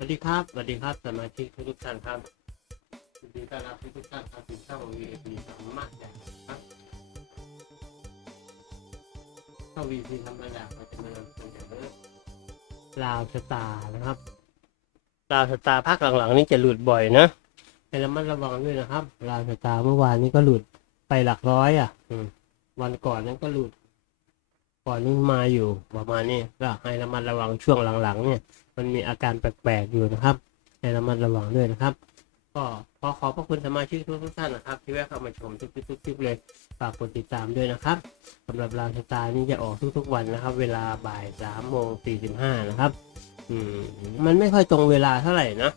วัสดีครับ สวัสดีครับ สมาชิกทุกๆท่านครับยินดีต้อนรับทุกๆท่านครับสู่ช่อง VIP ธรรมะแดงครับเข้า VIP ธรรมดาก็จะมานำเสนอลาวสตาร์นะครับลาวสตาร์ภาคหลังๆ นี่จะหลุดบ่อยนะให้ระมัดระวังด้วยนะครับลาวสตาร์เมื่อวานนี้ก็หลุดไปหลักร้อยอะ อืม วันก่อนนั้นก็หลุด ก่อนนี้มาอยู่ประมาณนี้ก็ให้ระมัดระวังช่วงหลังๆ เนี่ย มันมีอาการแปลกๆอยู่นะครับให้ระมัดระวังด้วยนะครับ ก็ขอขอบพระคุณสมาชิกทุกๆท่านนะครับ ที่แวะเข้ามาชมทุกๆทุกคลิปเลยฝากกดติดตามด้วยนะครับสำหรับราวสตาร์นี่จะออกทุกๆวันนะครับ เวลาบ่ายสามโมงสี่สิบห้านะครับอืมมันไม่ค่อยตรงเวลาเท่าไหร่นะ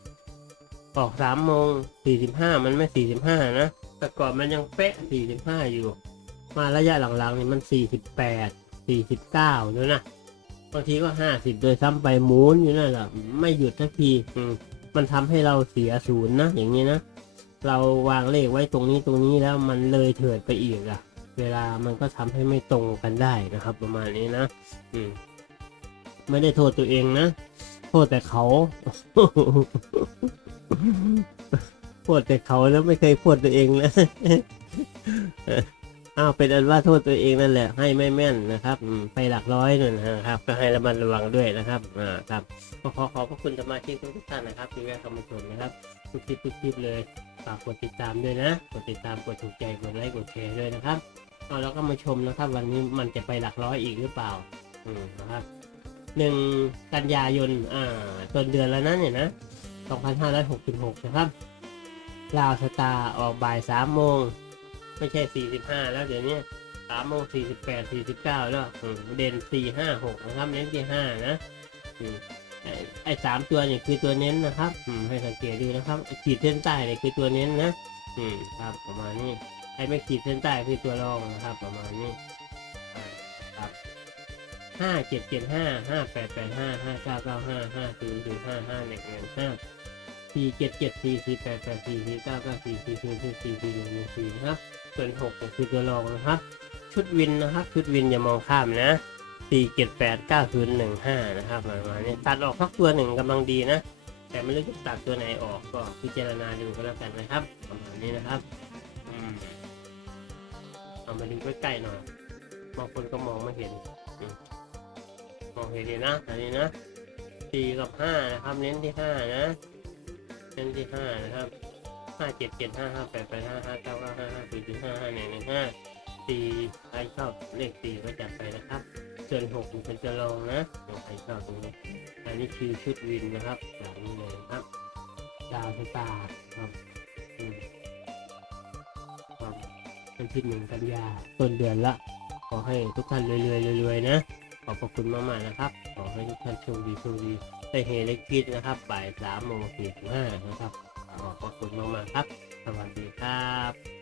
ออกสามโมงสี่สิบห้ามันไม่สี่สิบห้านะแต่ก่อนมันยังเป๊ะสี่สิบห้าอยู่ มาระยะหลังๆนี่มันสี่สิบแปดสี่สิบเก้าด้วยนะ บางทีก็ห้าสิบโดยซ้ำไปหมุนอยู่นั่นแหละไม่หยุดสักทีอืมมันทำให้เราเสียศูนย์นะอย่างนี้นะเราวางเลขไว้ตรงนี้ตรงนี้แล้วมันเลยเถิดไปอีกอะเวลามันก็ทำให้ไม่ตรงกันได้นะครับ ประมาณนี้นะอืมไม่ได้โทษตัวเองนะโทษแต่เขาโทษแต่เขาแล้วไม่เคยโทษตัวเองนะ อ้าวเป็นอันว่าโทษตัวเองนั่นแหละให้ไม่แม่นนะครับไปหลักร้อยนั่นนะครับ ก็ให้ระมัดระวังด้วยนะครับอ่าครับก็ขอขอบพระคุณสมาชิกทุกท่านนะครับที่แวะเข้ามาชมนะครับทุกคลิปทุกคลิปเลยฝากกดติดตามด้วยนะกดติดตามกดถูกใจกดไลค์กดแชร์ด้วยนะครับเอาแล้วก็มาชมนะครับ วันนี้มันจะไปหลักร้อยอีกหรือเปล่าอืมนะครับหนึ่งกันยายนอ่าต้นเดือนแล้วนะเนี่ยนะ2566 นะครับลาวสตาร์ออกบ่ายสามโมง ไม่ใช่สี่สิบห้าแล้วเดี๋ยวนี้สามโมงสี่สิบแปดสี่สิบเก้าแล้วเด่นสี่ห้าหกนะครับ เน้นที่ห้านะไอ้สามตัวเนี่ยคือตัวเน้นนะครับให้สังเกตดูนะครับขีดเส้นใต้เนี่ยคือตัวเน้นนะ อืมครับประมาณนี้ไอ้ไม่ขีดเส้นใต้คือตัวรองนะครับ ประมาณนี้ครับห้าเจ็ดเจ็ดห้าห้าแปดแปดห้าห้าเก้าเก้าห้าห้าศูนย์ศูนย์ห้าห้าหนึ่งหนึ่งห้าสี่เจ็ดเจ็ดสี่สี่แปดแปดสี่สี่เก้าเก้าสี่สี่ศูนย์ศูนย์สี่สี่หนึ่งหนึ่งสี่นะครับ ส่วนหกคือตัวรองนะครับ ชุดวินนะครับ ชุดวินอย่ามองข้ามนะสี่เจ็ดแปดเก้าศูนย์หนึ่งห้านะครับประมาณนี้ตัดออกสักตัวหนึ่งกำลังดีนะ แต่ไม่รู้จะตัดตัวไหนออกก็พิจารณาดูก็แล้วกันนะครับ ประมาณนี้นะครับอเอามาดูใกล้ๆหน่อยบางคนก็มองไม่เห็นอมองเห็นดีนะ อันนี้นะสี่กับห้านะครับ เน้นที่ห้านะ เน้นที่ห้านะครับ ห้าเจ็ดเจ็ดห้าห้าแปดแปดห้าห้าเก้าเก้าห้าห้าสี่สี่ห้าห้าหนึ่งหนึ่งห้าสี่ใครชอบเลขสี่ก็จัดไปนะครับส่วนหกเป็นจะลองนะใครชอบตรงนี้อันนี้คือชุดวินนะครับแบบนี้เลยนะครับ ดาวสตาร์ครับอืมครับเป็นที่หนึ่งกันยาต้นเดือนละขอให้ทุกท่านรวยๆรวยๆนะขอบพระคุณมากๆนะครับ ขอให้ทุกท่านโชคดีโชคดีได้เฮเล็กคิดนะครับบ่ายสามโมงสี่สิบห้านะครับ ขอบพระคุณมากๆครับ สวัสดีครับ